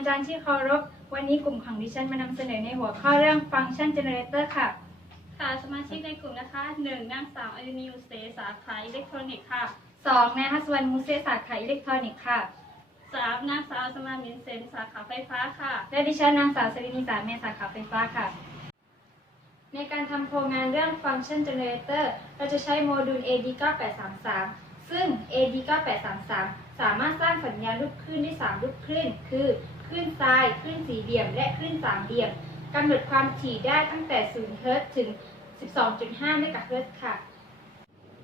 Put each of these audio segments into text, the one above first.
อาจารย์ที่เคารพ วันนี้กลุ่มของดิฉันมานำเสนอในหัวข้อเรื่องฟังก์ชันเจเนเรเตอร์ค่ะ ค่ะ สมาชิกในกลุ่มนะคะหนึ่งนางสาวอลินิวเซสาขาอิเล็กทรอนิกส์ค่ะ 2. นายฮัสวรรณมูเซสาขาอิเล็กทรอนิกส์ค่ะสามนางสาวสมามินเซนสาขาไฟฟ้าค่ะ และดิฉันนางสาวสรินีสารเมษสาขาไฟฟ้าค่ะ ในการทำโครงงานเรื่องฟังก์ชันเจเนเรเตอร์เราจะใช้โมดูล AD9833 ซึ่ง AD9833 สามารถสร้างสัญญาณลูกคลื่นได้3ลูกคลื่น คือคลื่นทรายคลื่นสี่เหลี่ยม และคลื่นสามเหลี่ยมกำหนดความถี่ได้ตั้งแต่0เฮิรตซ์ถึง 12.5เมกะเฮิรตซ์ค่ะ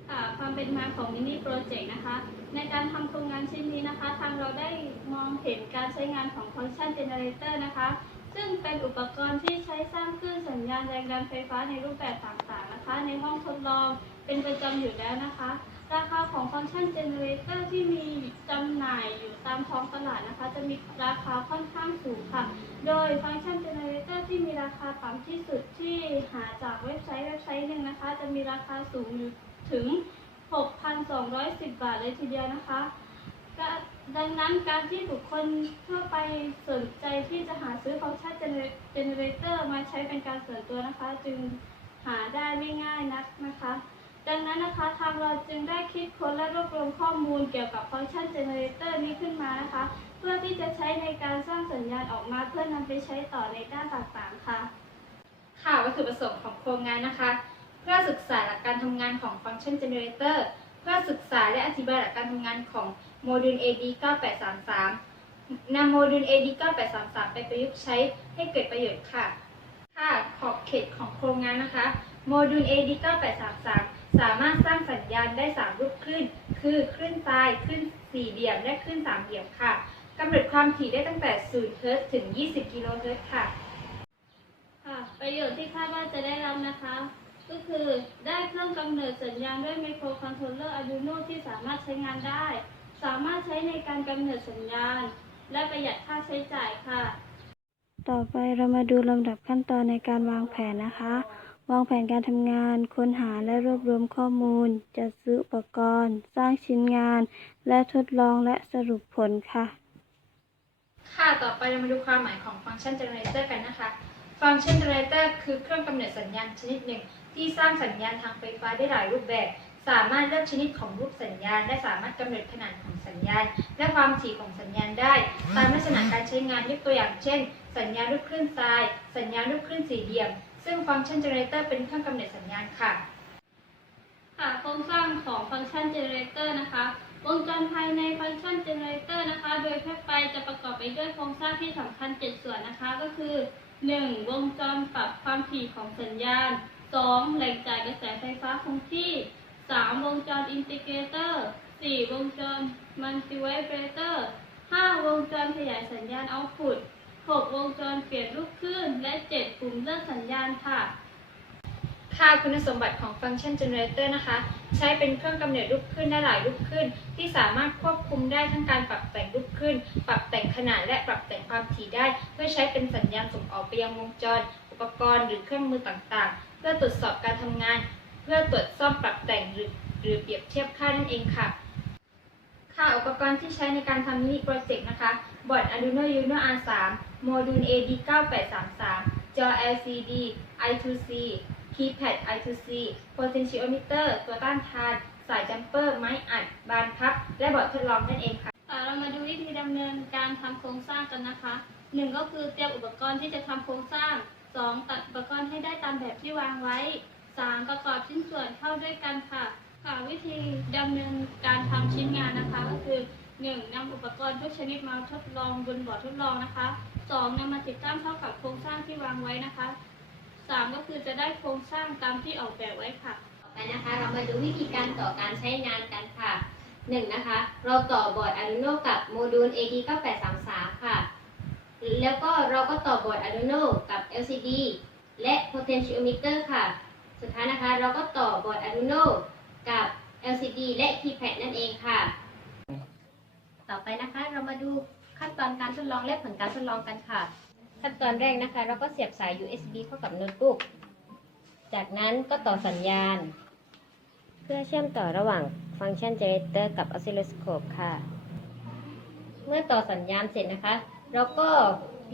ค่ะความเป็นมาของมินิโปรเจกต์นะคะ ในการทำโครงงานชิ้นนี้นะคะ ทางเราได้มองเห็นการใช้งานของฟังก์ชันเจเนเรเตอร์นะคะ ซึ่งเป็นอุปกรณ์ที่ใช้สร้างคลื่นสัญญาณแรงดันไฟฟ้าในรูปแบบต่างๆนะคะ ในห้องทดลองเป็นประจำอยู่แล้วนะคะ ราคาของฟังก์ชันเจเนเรเตอร์ที่มีจำหน่ายอยู่ตามท้องตลาดนะคะ จะมีราคาค่อนข้างสูงค่ะ โดยฟังก์ชันเจเนเรเตอร์ที่มีราคาต่ำที่สุดที่หาจากเว็บไซต์เว็บไซต์หนึ่งนะคะ จะมีราคาสูงอยู่ถึง 6,210 บาทเลยทีเดียวนะคะก็ดังนั้นการที่บุคคลทั่วไปสนใจที่จะหาซื้อฟังก์ชันเจเนเรเตอร์มาใช้เป็นการส่วนตัวนะคะ จึงหาได้ไม่ง่ายนักนะคะ ดังนั้นนะคะทางเราจึงได้คิดค้นและรวบรวมข้อมูลเกี่ยวกับฟังก์ชันเจเนเรเตอร์นี้ขึ้นมานะคะ เพื่อที่จะใช้ในการสร้างสัญญาณออกมาเพื่อนำไปใช้ต่อในด้านต่างๆค่ะ ค่ะวัตถุประสงค์ของโครงงานนะคะ เพื่อศึกษาหลักการทำงานของฟังก์ชันเจเนเรเตอร์เพื่อศึกษาและอธิบายหลักการทำงานของโมดูล AD9833 นำโมดูล AD9833 ไปประยุกต์ใช้ให้เกิดประโยชน์ค่ะ ค่ะขอบเขตของโครงงานนะคะ โมดูล AD9833 สามารถสร้างสัญญาณได้ 3 รูปคลื่น คือคลื่นทรายคลื่นสี่เหลี่ยมและคลื่นสามเหลี่ยมค่ะกำหนดความถี่ได้ตั้งแต่0เฮิรตซ์ถึง 20 กิโลเฮิรตซ์ค่ะ ค่ะ ประโยชน์ที่คาดว่าจะได้รับนะคะ ก็คือได้เครื่องกำเนิดสัญญาณด้วยไมโครคอนโทรลเลอร์ Arduino ที่สามารถใช้งานได้ สามารถใช้ในการกำเนิดสัญญาณ และประหยัดค่าใช้จ่ายค่ะ ต่อไปเรามาดูลำดับขั้นตอนในการวางแผนนะคะ วางแผนการทำงาน ค้นหาและรวบรวมข้อมูล จัดซื้ออุปกรณ์ สร้างชิ้นงาน และทดลองและสรุปผลค่ะ ค่ะ ต่อไปเรามาดูความหมายของฟังก์ชันเจเนเรเตอร์กันนะคะ ฟังก์ชันเจเนเรเตอร์คือเครื่องกำเนิดสัญญาณชนิดหนึ่ง ที่สร้างสัญญาณทางไฟฟ้าได้หลายรูปแบบ สามารถเลือกชนิดของรูปสัญญาณ และสามารถกำหนดขนาดของสัญญาณ และความถี่ของสัญญาณได้ ตามลักษณะการใช้งานยกตัวอย่างเช่น สัญญาณรูปคลื่นทราย สัญญาณรูปคลื่นสี่เหลี่ยม ซึ่งฟังก์ชันเจเนเรเตอร์เป็นเครื่องกำเนิดสัญญาณค่ะ ค่ะโครงสร้างของฟังก์ชันเจเนเรเตอร์นะคะ วงจรภายในฟังก์ชันเจเนเรเตอร์นะคะ โดยทั่วไปจะประกอบไปด้วยโครงสร้างที่สำคัญ 7 ส่วนนะคะ ก็คือ 1. วงจรปรับความถี่ของสัญญาณ 2. แหล่งจ่ายกระแสไฟฟ้าคงที่ 3. วงจรอินทิเกเตอร์ 4. วงจรมัลติไวเบเตอร์ 5. วงจรขยายสัญญาณเอาต์พุต 6. วงจรเปลี่ยนรูปคลื่น และ 7. ปุ่มเลือกสัญญาณค่ะ ค่าคุณสมบัติของฟังก์ชันเจเนเรเตอร์นะคะ ใช้เป็นเครื่องกำเนิดลูกคลื่นได้หลายลูกคลื่น ที่สามารถควบคุมได้ทั้งการปรับแต่งลูกคลื่น ปรับแต่งขนาดและปรับแต่งความถี่ได้ เพื่อใช้เป็นสัญญาณส่งออกไปยังวงจร อุปกรณ์หรือเครื่องมือต่างๆ เพื่อตรวจสอบการทำงาน เพื่อตรวจซ่อมปรับแต่งหรือหรือเปรียบเทียบค่านั่นเองค่ะค่ะอุปกรณ์ที่ใช้ในการทำมินิโปรเจกต์นะคะ บอร์ด Arduino Uno R3 โมดูล AD9833 จอ LCD I2C keypad I2C potentiometer ตัวต้านทาน สายจัมเปอร์ ไม้อัด บานพับ และบอร์ดทดลองนั่นเองค่ะ เรามาดูวิธีดำเนินการทำโครงสร้างกันนะคะหนึ่งก็คือเตรียมอุปกรณ์ที่จะทำโครงสร้างสองตัดอุปกรณ์ให้ได้ตามแบบที่วางไว้สามประกอบชิ้นส่วนเข้าด้วยกันค่ะ ค่ะวิธีดำเนินการทำชิ้นงานนะคะก็คือ หนึ่งนำอุปกรณ์ทุกชนิดมาทดลองบนบอร์ดทดลองนะคะสองนำมาติดตั้งเข้ากับโครงสร้างที่วางไว้นะคะสามก็คือจะได้โครงสร้างตามที่ออกแบบไว้ค่ะ ต่อไปนะคะ เรามาดูวิธีการต่อการใช้งานกันค่ะหนึ่งนะคะ เราต่อบอร์ด Arduino กับโมดูล AD9833 ค่ะ แล้วก็เราก็ต่อบอร์ด Arduino กับ LCD และ potentiometer ค่ะ สุดท้ายนะคะ เราก็ต่อบอร์ด Arduino กับ LCD และ keypad นั่นเองค่ะ ต่อไปนะคะ เรามาดูขั้นตอนการทดลองและผลการทดลองกันค่ะ ขั้นตอนแรกนะคะ เราก็เสียบสาย USB เข้ากับโน้ตบุ๊ก จากนั้นก็ต่อสัญญาณ เพื่อเชื่อมต่อระหว่างฟังก์ชันเจเนเตอร์กับ oscilloscope ค่ะ เมื่อต่อสัญญาณเสร็จนะคะ เราก็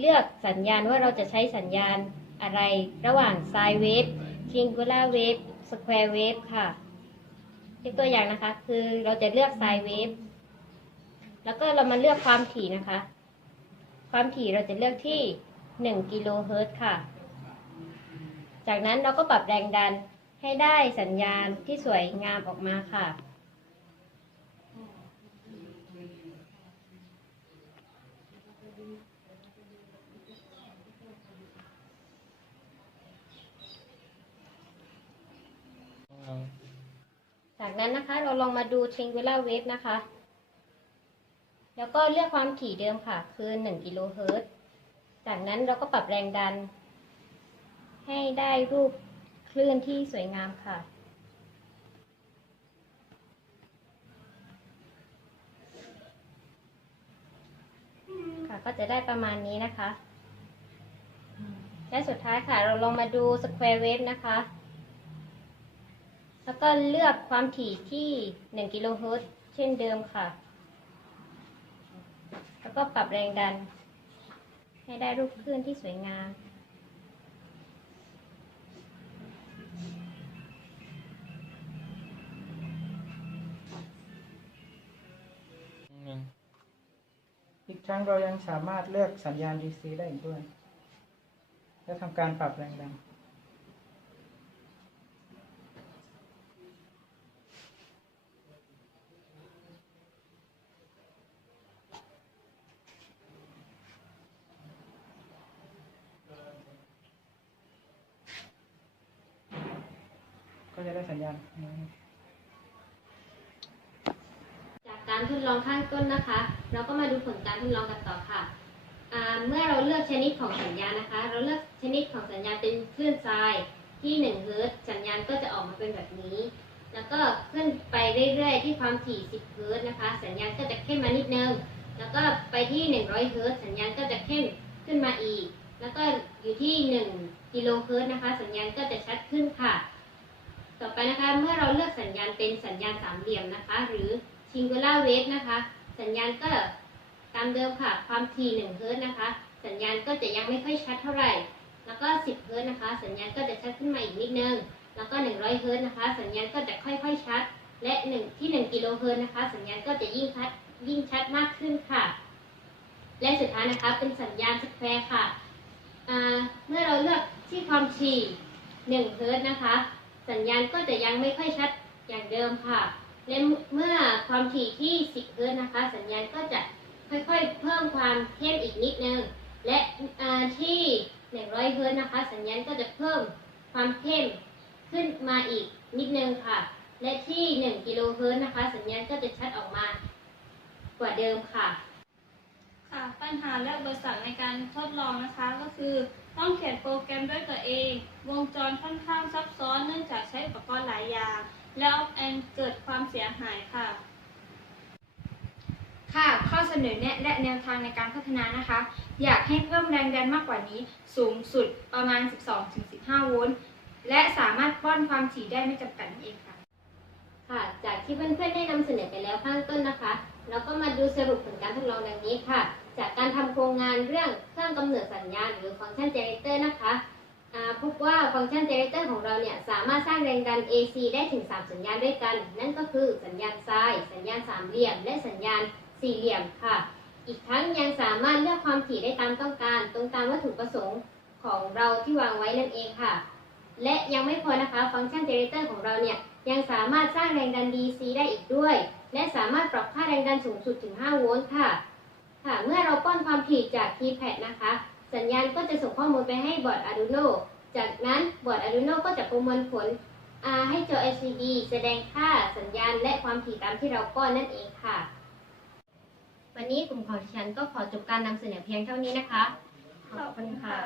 เลือกสัญญาณว่าเราจะใช้สัญญาณอะไรระหว่าง sine wave triangular wave square wave ค่ะยกตัวอย่างนะคะ คือเราจะเลือก sine wave แล้วก็เรามาเลือกความถี่นะคะ ความถี่เราจะเลือกที่ 1 กิโลเฮิรตซ์ค่ะ จากนั้นเราก็ปรับแรงดันให้ได้สัญญาณที่สวยงามออกมาค่ะ จากนั้นนะคะเราลองมาดู triangular wave นะคะ แล้วก็เลือกความถี่เดิมค่ะ คือ 1 กิโลเฮิรตซ์จากนั้นเราก็ปรับแรงดัน ให้ได้รูปคลื่นที่สวยงามค่ะ ค่ะก็จะได้ประมาณนี้นะคะ และสุดท้ายค่ะ เราลองมาดู square wave นะคะ แล้วก็เลือกความถี่ที่ 1 กิโลเฮิรตซ์เช่นเดิมค่ะ แล้วก็ปรับแรงดัน ให้ได้รูปคลื่นที่สวยงามอีกครั้งเรายังสามารถเลือกสัญญาณ DC ได้อีกด้วย และทำการปรับแรงดัน จะได้สัญญาณ จากการทดลองข้างต้นนะคะ เราก็มาดูผลการทดลองกันต่อค่ะเมื่อเราเลือกชนิดของสัญญาณนะคะ เราเลือกชนิดของสัญญาณเป็นคลื่นทรายที่1เฮิรตซ์สัญญาณก็จะออกมาเป็นแบบนี้ แล้วก็ขึ้นไปเรื่อยๆ ที่ความถี่ 10 เฮิรตซ์นะคะ สัญญาณก็จะเข้มมานิดนึง แล้วก็ไปที่ 100 เฮิรตซ์สัญญาณก็จะเข้มขึ้นมาอีก แล้วก็อยู่ที่ 1 กิโลเฮิรตซ์นะคะ สัญญาณก็จะชัดขึ้นค่ะ ต่อไปนะคะ เมื่อเราเลือกสัญญาณเป็นสัญญาณสามเหลี่ยมนะคะ หรือ singular wave นะคะ สัญญาณก็ตามเดิมค่ะ ความถี่1เฮิร์ตนะคะ สัญญาณก็จะยังไม่ค่อยชัดเท่าไหร่ แล้วก็ 10เฮิร์ตนะคะ สัญญาณก็จะชัดขึ้นมาอีกนิดนึง แล้วก็ 100เฮิร์ตนะคะ สัญญาณก็จะค่อยๆชัด และ1ที่ 1 กิโลเฮิร์ตนะคะ สัญญาณก็จะยิ่งชัดยิ่งชัดมากขึ้นค่ะ และสุดท้ายนะคะ เป็นสัญญาณสแควร์ค่ะ เมื่อเราเลือกที่ความถี่1เฮิร์ตนะคะ สัญญาณก็จะยังไม่ค่อยชัดอย่างเดิมค่ะและเมื่อความถี่ที่ 10 เฮิร์ตนะคะ สัญญาณก็จะค่อยๆ เพิ่มความเข้มอีกนิดนึง และที่ 100 เฮิร์ตนะคะ สัญญาณก็จะเพิ่มความเข้มขึ้นมาอีกนิดนึงค่ะ และที่ 1 กิโลเฮิร์ตนะคะ สัญญาณก็จะชัดออกมากว่าเดิมค่ะ ค่ะ ปัญหาและอุปสรรคในการทดลองนะคะก็คือ ต้องเขียนโปรแกรมด้วยตัวเอง วงจรค่อนข้างซับซ้อนเนื่องจากใช้อุปกรณ์หลายอย่าง แล้วแอนเกิดความเสียหายค่ะ ค่ะ ข้อเสนอแนะและแนวทางในการพัฒนานะคะ อยากให้เพิ่มแรงดันมากกว่านี้ สูงสุดประมาณ 12-15 โวลต์ และสามารถป้อนความถี่ได้ไม่จำกัดนั่นเองค่ะ ค่ะ จากที่เพื่อนๆได้นำเสนอไปแล้วข้างต้นนะคะ เราก็มาดูสรุปผลการทดลองดังนี้ค่ะ จากการทำโครงงานเรื่องเครื่องกำเนิดสัญญาณหรือฟังก์ชันเจเนเตอร์นะคะพบว่าฟังก์ชันเจเนเตอร์ของเราเนี่ยสามารถสร้างแรงดัน AC ได้ถึง 3 สัญญาณด้วยกัน นั่นก็คือสัญญาณทราย สัญญาณสามเหลี่ยม และสัญญาณสี่เหลี่ยมค่ะ อีกทั้งยังสามารถเลือกความถี่ได้ตามต้องการ ตรงตามวัตถุประสงค์ของเราที่วางไว้นั่นเองค่ะ และยังไม่พอนะคะฟังก์ชันเจเนเรเตอร์ของเราเนี่ยยังสามารถสร้างแรงดัน DC ได้อีกด้วย และสามารถปรับค่าแรงดันสูงสุดถึง 5 โวลต์ค่ะ ค่ะ เมื่อเราป้อนความถี่จาก keypad นะคะ สัญญาณก็จะส่งข้อมูลไปให้บอร์ด Arduino จากนั้นบอร์ด Arduino ก็จะประมวลผลให้จอ LCD แสดงค่าสัญญาณและความถี่ตามที่เราป้อนนั่นเองค่ะ วันนี้กลุ่มของฉันก็ขอจบการนำเสนอเพียงเท่านี้นะคะ ขอบคุณค่ะ